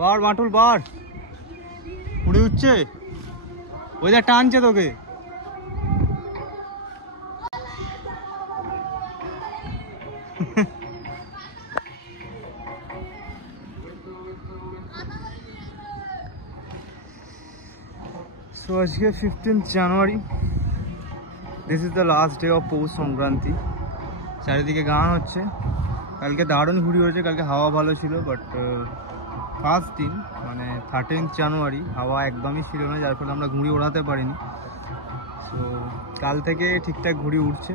বার মাটুল বার উড়ে উঠছে ওই যা টানছে তোকে। সো আজকে 15th January, this is the last day of Poush Sankranti. চারিদিকে গান হচ্ছে। কালকে দারুণ ঘুরি হয়েছে, কালকে হাওয়া ভালো ছিল, বাট ফার্স্ট দিন মানে 13th জানুয়ারি হাওয়া একদমই ছিল না, যার ফলে আমরা ঘুড়ি ওড়াতে পারিনি। তো কাল থেকে ঠিকঠাক ঘুড়ি উঠছে,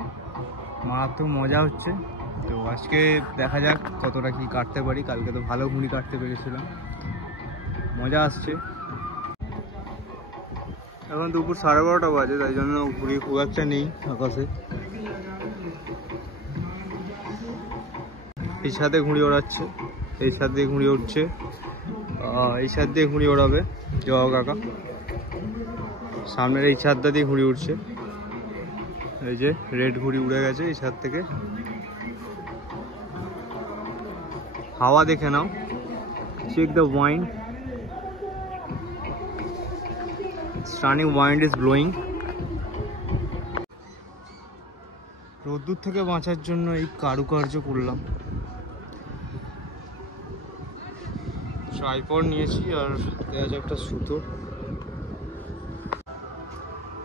মারাত্মক মজা হচ্ছে। তো আজকে দেখা যাক কতটা কি কাটতে পারি। কালকে তো ভালো ঘুড়ি কাটতে পেরেছিলাম, মজা আসছে। এখন দুপুর 12:30 বাজে, তাই জন্য ঘুড়ি খুব একটা নেই আকাশে। এই সাথে ঘুড়ি ওড়াচ্ছে, এই সাথ দিয়ে ঘুড়ি উঠছে, এই সাথ দিয়ে ঘুড়ি ওড়াবে জওয়া কাকা। সামনের এই ছাদটা দিয়ে ঘুড়ি উঠছে, এই যে রেড ঘুড়ি উড়ে গেছে এই ছাদ থেকে। হাওয়া দেখে নাও, check the wind, stunning wind is blowing. রোদ্দুর থেকে বাঁচার জন্য এই কারুকার্য করলাম। ট্রাইপড নিয়েছি আর দেওয়া একটা সুতো।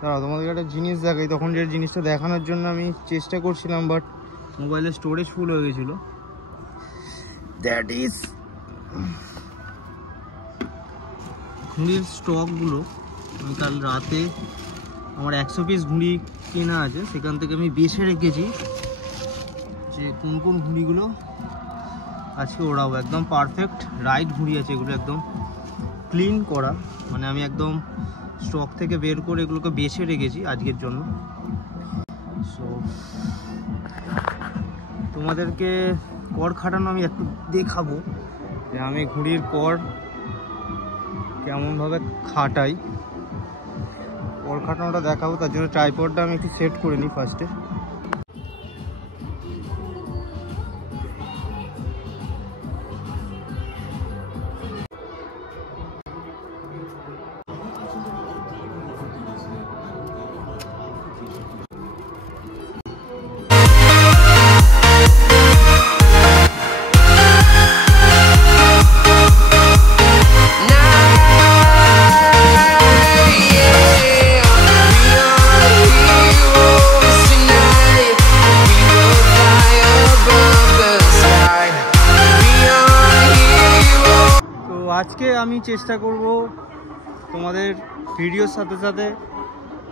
দাঁড়াও তোমাদেরকে একটা জিনিস দেখাই। তখন যে জিনিসটা দেখানোর জন্য আমি চেষ্টা করছিলাম, বাট মোবাইলের স্টোরেজ ফুল হয়ে গেছিলো। দ্যাট ইজ ঘুড়ির স্টকগুলো। আমি কাল রাতে আমার 100 পিস ঘুড়ি কেনা আছে, সেখান থেকে আমি বেছে রেখেছি যে কোন কোন ঘুড়িগুলো আজকে ওড়াবো। একদম পারফেক্ট রাইট ঘুড়ি আছে এগুলো, একদম ক্লিন করা, মানে আমি একদম স্টক থেকে বের করে এগুলোকে বেছে রেখেছি আজকের জন্য। সো তোমাদেরকে কর খাটানো আমি একটু দেখাবো যে আমি ঘুড়ির কর কেমনভাবে খাটাই। কর খাটানোটা দেখাবো, তার জন্য ট্রাইপডটা আমি একটু সেট করে নিই ফার্স্টে। আজকে আমি চেষ্টা করব তোমাদের ভিডিওর সাথে সাথে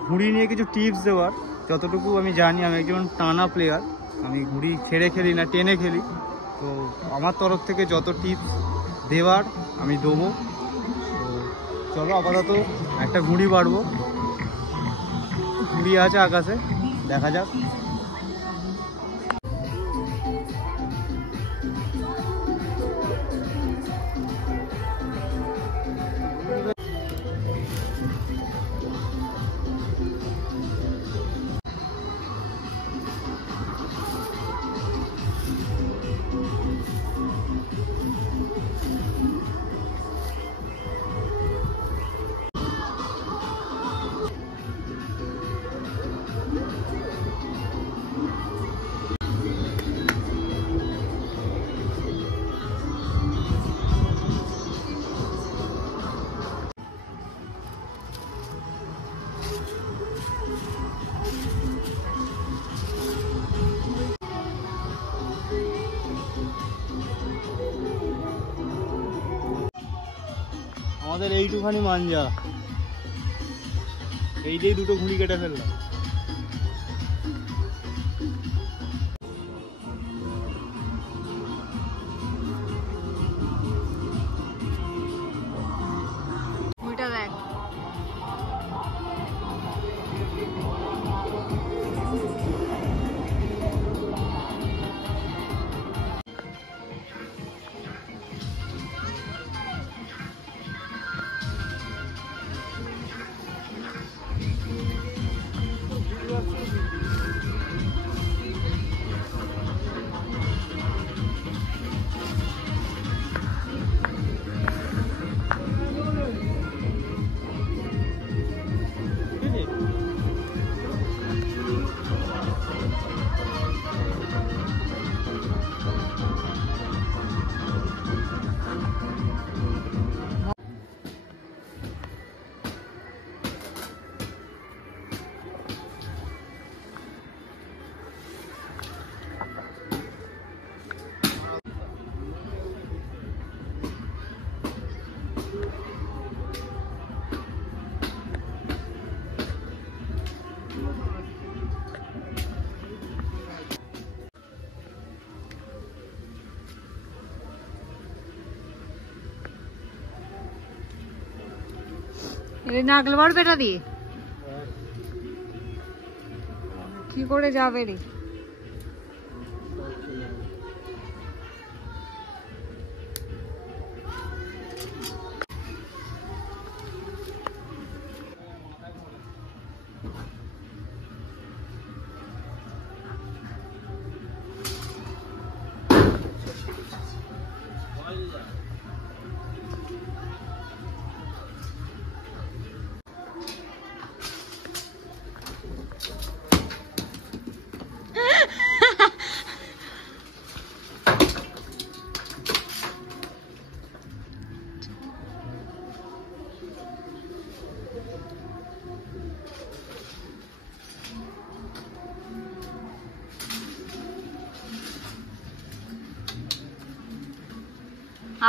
ঘুড়ি নিয়ে কিছু টিপস দেওয়ার। যতটুকু আমি জানি, আমি একজন টানা প্লেয়ার, আমি ঘুড়ি ছেড়ে খেলি না, টেনে খেলি। তো আমার তরফ থেকে যত টিপস দেওয়ার আমি দেবো। তো চলো আপাতত একটা ঘুড়ি বাড়বো, ঘুড়ি আছে আকাশে, দেখা যাক। আমাদের এইটুখানি মাঞ্জা, এইটাই দুটো ঘুড়ি কেটে ফেললাম। এই নাগল বার বেটা দিয়ে কি করে যাবে রে?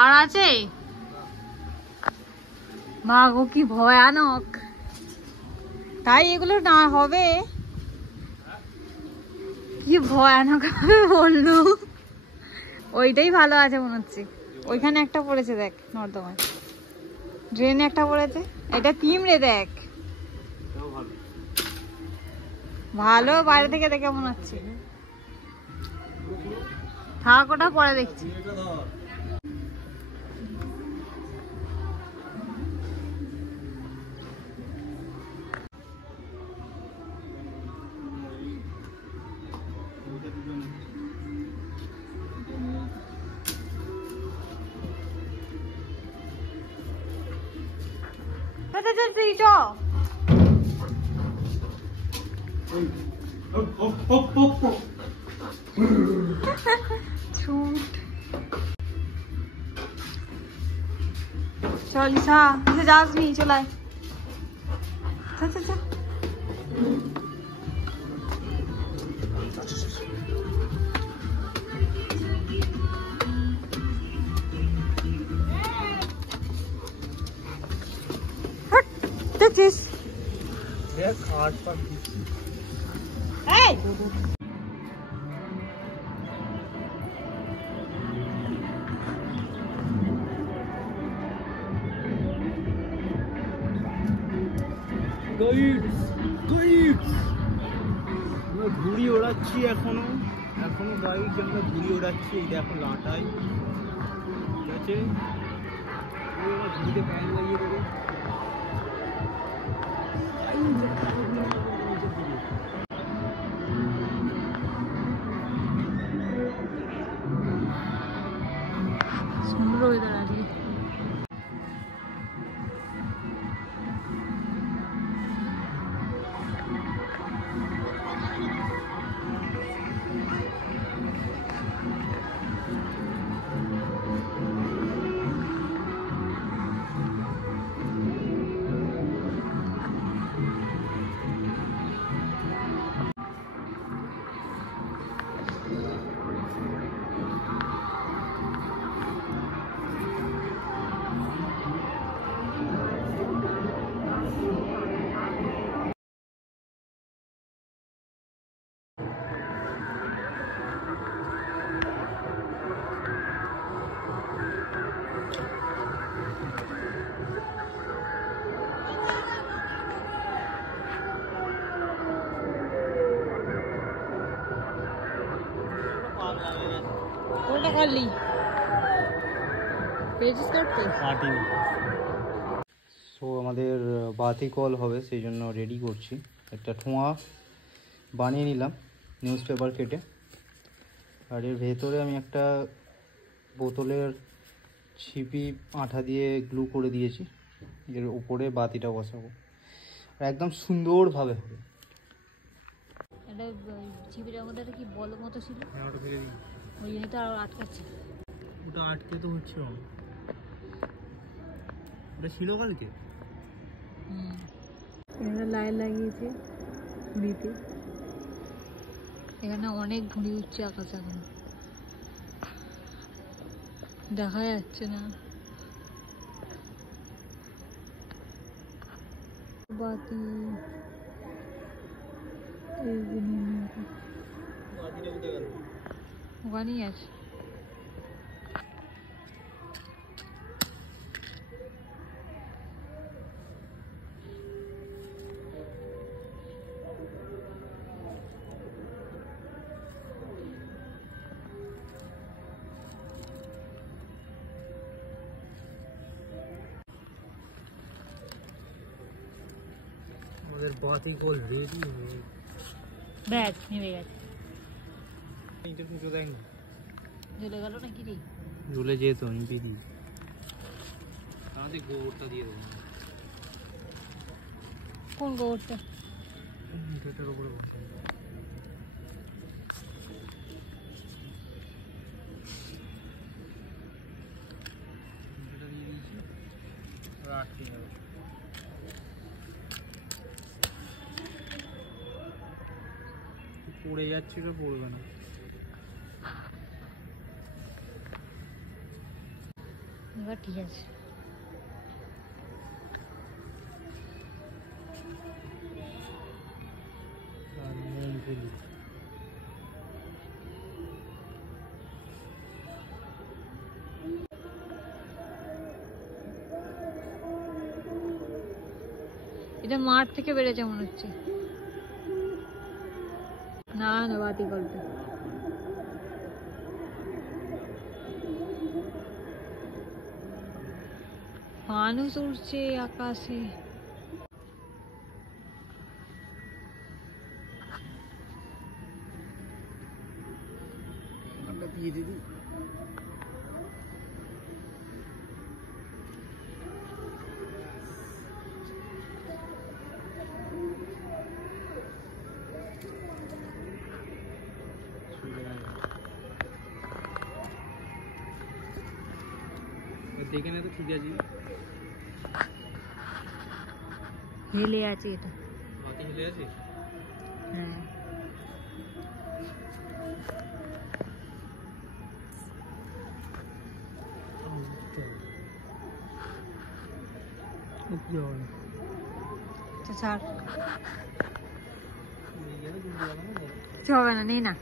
আর আছে মা গো কি ভয়ানক, তাই এগুলো না হবে কি ভয়ানক বললু। ওইটাই ভালো আছে মনে হচ্ছে। ওইখানে একটা পড়েছে দেখ নর্দমায়, ড্রেনে একটা পড়েছে। এটা পিমড়ে দেখ, ভালো বাইরে থেকে দেখে মনে হচ্ছে। থাক ওটা পরে দেখছি। চল লিসা, লিসা যাসনি, চল আয়। দেখছিস ঘুড়ি ওড়াচ্ছি এখনো গাইড আমরা ঘুড়ি ওড়াচ্ছি। এই দেখো লাটাই, ঠিক আছে, ঘুড়িতে প্যান লাগিয়ে দেবে। সুন্দর ওয়েদার আজকে। সো আমাদের বাতি কল হবে, সেই জন্য রেডি করছি। একটা ঠোঁয়া বানিয়ে নিলাম নিউজ পেপার কেটে, আর এর ভেতরে আমি একটা বোতলের ছিপি আঠা দিয়ে গ্লু করে দিয়েছি। এর উপরে বাতিটা বসাবো, আর একদম সুন্দরভাবে হবে। এটা ছিপিটার মধ্যে একটা কি বল মতো ছিল, হ্যাঁ ওটা ফেলে দিই। ওই জন্যই তো আর আটকাচ্ছে। ওটা আটকে তো হচ্ছে না, ওটা ছিল কালকে। এখানে লাইন লাগিয়েছে ঘুড়িতে, এখানে অনেক ঘুড়ি উঠছে আকাশে, এখন দেখা যাচ্ছে না। বাতি ওখানেই আছে। বাতিকল রেডি ব্যাস নেমে গেছে। এইটা পুজো দেখ না, জ্বলে গেল নাকি রে? জ্বলে যেত নিবি দি আমাদের গোবরটা দিয়ে দেবো। কোন গোবরটা? এটার উপরে বসে এটা দিয়ে দিয়েছি, আটকে যাবে। পড়ে যাচ্ছিল, পড়বে না। এবার ঠিক আছে। আর মোমগুলি এটা মাঠ থেকে বেড়েছে মনে হচ্ছে। না না, বাতিকলটা। মানুষ উড়ছে আকাশে। দিয়ে দিদি। দেখে না তো ঠিক আছে, হেলে আছে এটা। বাতি হেলে আছে। হ্যাঁ, আচ্ছা ছাড়, কিছু হবে না, নেই না।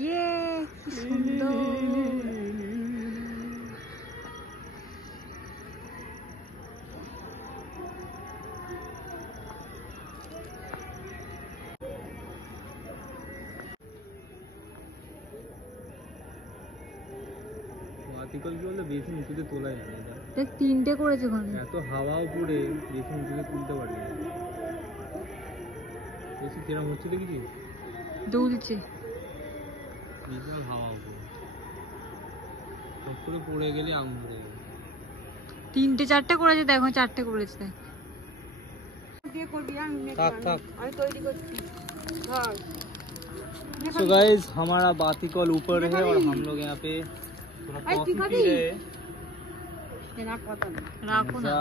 ইয়ে কি সুন্দর। বাতিকল কি বলতো বেশি উঁচুতে তোলা যায় না, দেখ 3টে করেছে ওখানে। এত হাওয়াও পড়ে বেশি উঁচুতে তুলতে পারি না। বেশি কিরম হচ্ছে দেখেছি, দুলছে। বিশাল হাওয়াও পড়ে, সব করে পড়ে গেলে আগুন ধরে যাবে। 3টে 4টে করেছে, দেখো 4টে করেছে। থাক থাক। আমি তৈরি করছি। So guys, हमारा बातिकल ऊपर है और हम लोग यहाँ पे थोड़ा कॉफी पी रहे हैं। রাখো না। मजा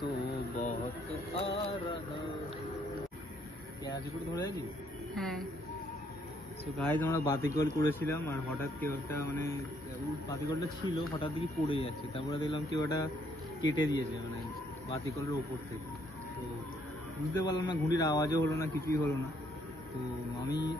तो बहुत आ रहा। পেঁয়াজ করে ধরে আছি। হ্যাঁ, সো গাইজ আমরা বাতিকল করেছিলাম আর হঠাৎ কেউ একটা মানে বাতিকলটা ছিল হঠাৎ দেখি পড়ে যাচ্ছে, তারপরে দেখলাম কেউ ওটা কেটে দিয়েছে মানে বাতিকলের ওপর থেকে। তো বুঝতে পারলাম না, ঘুড়ির আওয়াজও হলো না, কিছুই হলো না। তো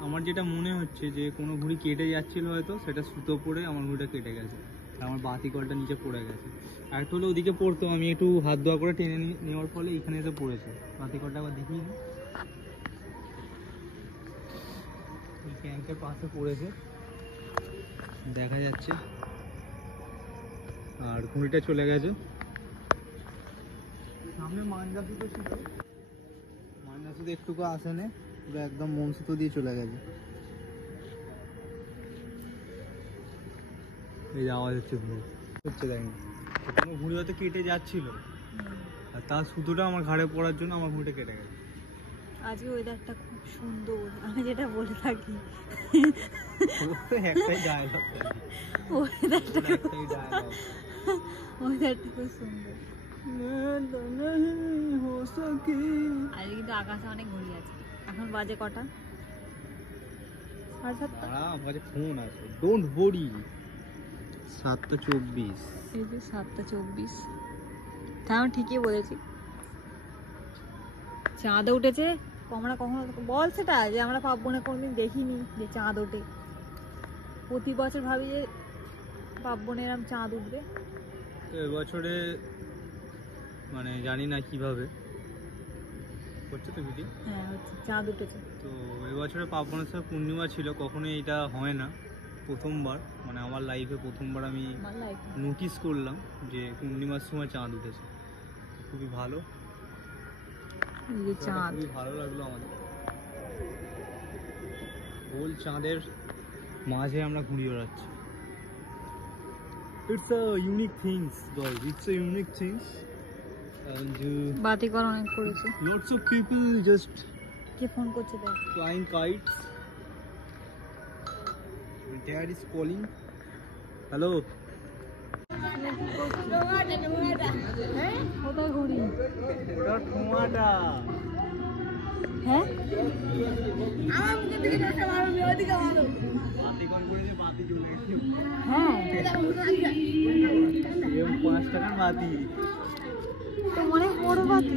আমার যেটা মনে হচ্ছে যে কোনো ঘুড়ি কেটে যাচ্ছিল হয়তো, সেটা সুতো পড়ে আমার ঘুড়িটা কেটে গেছে, আর আমার বাতিকলটা নিচে পড়ে গেছে। আর একটু হলে ওদিকে পড়তো, আমি একটু হাত ধোয়া করে টেনে নেওয়ার ফলে এখানে এসে পড়েছে। বাতিকলটা আবার দেখিয়ে দিই, ট্যাঙ্কের পাশে পড়েছে দেখা যাচ্ছে, আর ঘুড়িটা চলে গেছে। সামনে মাঞ্জা সুতো ছিল, মাঞ্জা সুতো একটুকু আসে না, পুরো একদম মোম সুতো দিয়ে চলে গেছে। এই যে আওয়াজ হচ্ছে ঘুড়ি হচ্ছে, দেখেন কোনো ঘুড়ি হয়তো কেটে যাচ্ছিল আর তার সুতোটা আমার ঘাড়ে পড়ার জন্য আমার ঘুড়িটা কেটে গেছে। আজকে ওয়েদারটা খুব সুন্দর, আমি যেটা বলে থাকি। একটাই ডায়লগ, ওয়েদারটা একটাই ডায়লগ, ওয়েদারটা খুব সুন্দর। আজকে কিন্তু আকাশে অনেক ঘড়ি আছে। এখন বাজে কটা? 7:30। বাজে ফোন আছে, ডোন্ট ওয়ারি। 7:24। এই যে 7:24। তা আমি ঠিকই বলেছি। চাঁদ উঠেছে। আমরা কখনো বল সেটা যে আমরা পার্বণে কোনোদিন দেখিনি যে চাঁদ ওঠে। প্রতি বছর ভাবি যে পার্বণে এরম চাঁদ উঠবে। তো এবছরে মানে জানি না কিভাবে করছে তো ভিডিও। হ্যাঁ হচ্ছে, চাঁদ উঠেছে। তো এবছরে পার্বণেশ্বর পূর্ণিমা ছিল, কখনোই এটা হয় না, প্রথমবার মানে আমার লাইফে প্রথমবার আমি নোটিস করলাম যে পূর্ণিমার সময় চাঁদ উঠেছে। খুবই ভালো, এই যে চাঁদ, খুবই ভালো লাগলো আমাদের। গোল চাঁদের মাঝে আমরা ঘুরে বেড়াচ্ছি। It's a unique things, guys. It's a unique things, and বাতিকর অনেক করেছে। lots of people just K phone করছে দেখ? flying kites. My dad is calling. Hello. কোথায় ঘুরি? ওটা ঠোঁয়াটা। হ্যাঁ? বাতিকর করেছে, বাতি জ্বলে গেছে। হ্যাঁ। এরকম 5 টাকার বাতি। তো অনেক বড় বাতি।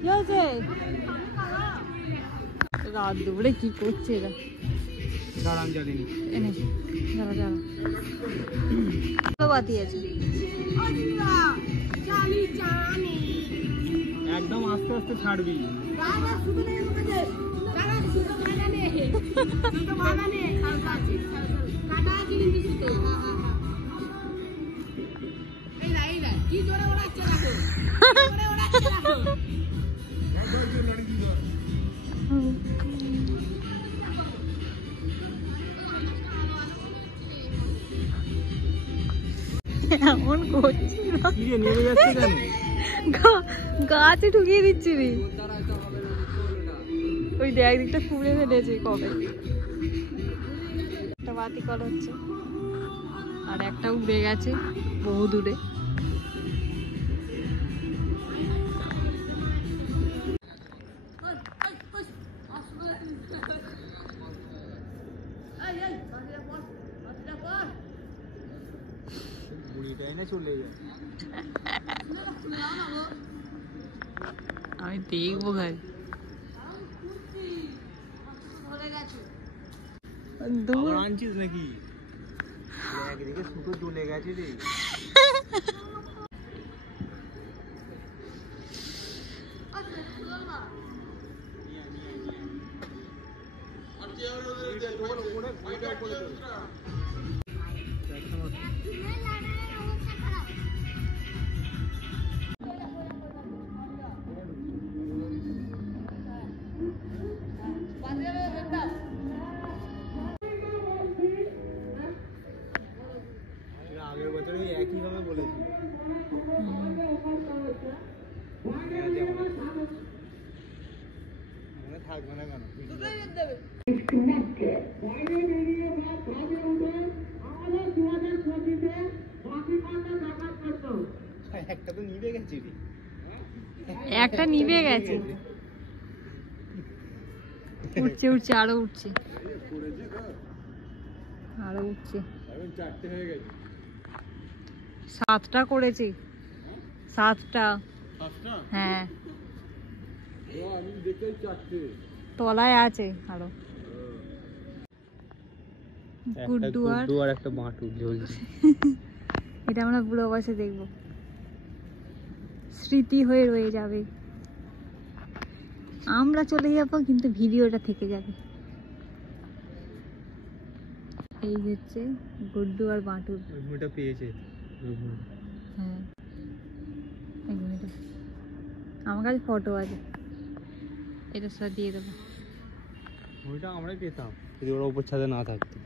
কি হয়েছে? রাত দুপুরে কি করছে এরা? দাঁড়ান জ্বালিনি। এনে জ্বালা জ্বালা। কত বাতি আছে? একদম আস্তে আস্তে ছাড়বি। এমন করছিল, নেমে যাচ্ছে কেন? গাছে ঢুকিয়ে দিচ্ছি রে। ওই দেখ দিকটা ফুলে ফেলেছে কবে। একটা বাতি কল হচ্ছে আর একটা উড়ে গেছে বহু দূরে। বুড়িটাই না চলে যায়। আমি দেখবো ভাই। আবার আনছিস নাকি? একদিকে শুধু চলে গেছে রে। আগের বছর একই ভাবে বলেছিল। মনে থাকবে না কেন? একটা তো নিভে গেছে রে। একটা নিভে গেছে। উঠছে উঠছে আরো উঠছে আরো উঠছে। 4টে হয়ে গেছে। 7টা করেছি। 7টা। হ্যাঁ আমি দেখে 4টে তলায় আছে আরো। গুড্ডু আর একটা বাঁটু ঝুলছে। এটা আমরা বুড়ো বয়সে দেখবো, স্মৃতি হয়ে রয়ে যাবে। আমরা চলে যাবো কিন্তু ভিডিওটা থেকে যাবে। এই হচ্ছে গুড্ডু আর বাঁটুর। ওইটা পেয়েছে। হ্যাঁ এই মেয়েটা। আমার কাছে ফটো আছে, এটা সাথে দিয়ে দেবো। ওইটা আমরাই পেতাম যদি ওরা উপর ছাদে না থাকতো।